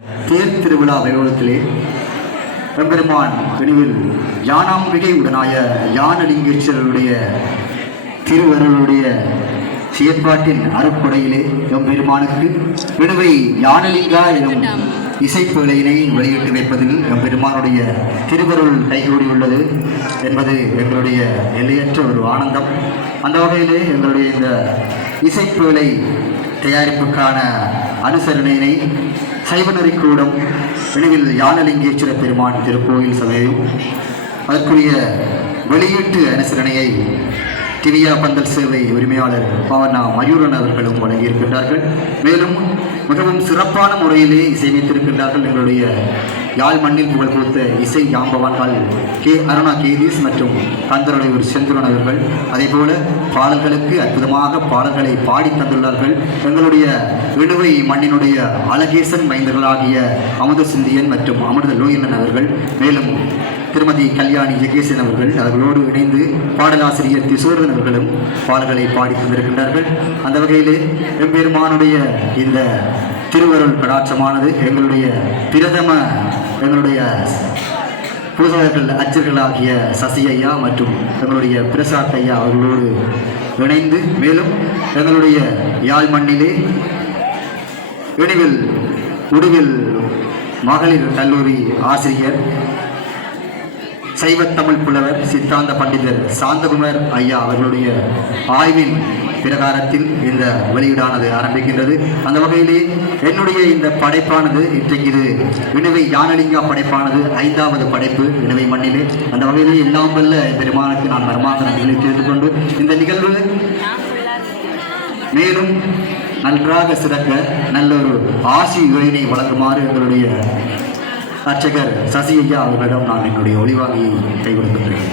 தேர் திருவிழா வைபவத்திலே எம்பெருமான் கனிவில் யானாம்பிகை உடனாய யானலிங்கேஸ்வரருடைய திருவருளுடைய செயற்பாட்டின் அருட்கொடையிலே எம்பெருமானுக்கு விடுவை யானலிங்கா எனும் இசைப்பேழையினை வெளியிட்டு வைப்பதில் எம்பெருமானுடைய திருவருள் கைகூடியுள்ளது என்பது எங்களுடைய எல்லையற்ற ஒரு ஆனந்தம். அந்த வகையிலே எங்களுடைய இந்த இசைப்பேழை தயாரிப்புக்கான அனுசரணையினை சைவநெறிக்கூடம் விடுவில் யானலிங்கேஸ்வர பெருமான் திருக்கோயில் சபையும் அதற்குரிய வெளியீட்டு அனுசரணையை திவ்யா பந்தல் சேவை உரிமையாளர் பவனா மயூரன் அவர்களும் வழங்கியிருக்கின்றார்கள். மேலும் மிகவும் சிறப்பான முறையிலே இசையமைத்திருக்கின்றார்கள் எங்களுடைய யாழ் மண்ணில் புகழ் கொடுத்த இசை யாம்பவான்கள் அருணா கேதீஸ் மற்றும் கந்தருடைய செந்துரன் அவர்கள். அதே போல பாடல்களுக்கு அற்புதமாக பாடல்களை பாடி தந்துள்ளார்கள் எங்களுடைய விடுவை மண்ணினுடைய அழகேசன் மைந்தர்களாகிய அமுத சிந்தியன் மற்றும் அமிர்த லோயனன் அவர்கள். மேலும் திருமதி கல்யாணி ஜெகேசன் அவர்கள் அவர்களோடு இணைந்து பாடலாசிரியர் திசோரன் அவர்களும் பாடல்களை பாடி தந்திருக்கின்றார்கள். அந்த வகையிலே எம்பெருமானுடைய இந்த திருவருள் கடாட்சமானது எங்களுடைய பூசகர்கள் அச்சர்களாகிய சசி ஐயா மற்றும் எங்களுடைய பிரசாத் ஐயா அவர்களோடு இணைந்து மேலும் எங்களுடைய யாழ் மண்ணிலே இணைவில் உடுவில் மகளிர் கல்லூரி ஆசிரியர் சைவத்தமிழ் புலவர் சித்தாந்த பண்டிதர் சாந்தகுமார் ஐயா அவர்களுடைய ஆய்வின் பிரகாரத்தில் இந்த வெளியீடானது ஆரம்பிக்கின்றது. அந்த வகையிலே என்னுடைய இந்த படைப்பானது இன்றைக்கு இது விடுவை யானலிங்கா படைப்பானது 5வது படைப்பு விடுவை மண்ணிலே. அந்த வகையிலே எல்லாம் வல்ல பெருமானுக்கு நான் மரமாக நன்றிகளை தெரிந்து கொண்டு இந்த நிகழ்வு மேலும் நன்றாக சிறக்க நல்ல ஒரு ஆசி உரையினை வழங்குமாறு எங்களுடைய அர்ச்சகர் சசி ஐயா அவர்களிடம் நான் என்னுடைய ஒளிவாங்கியை கை கொடுக்கின்றேன்.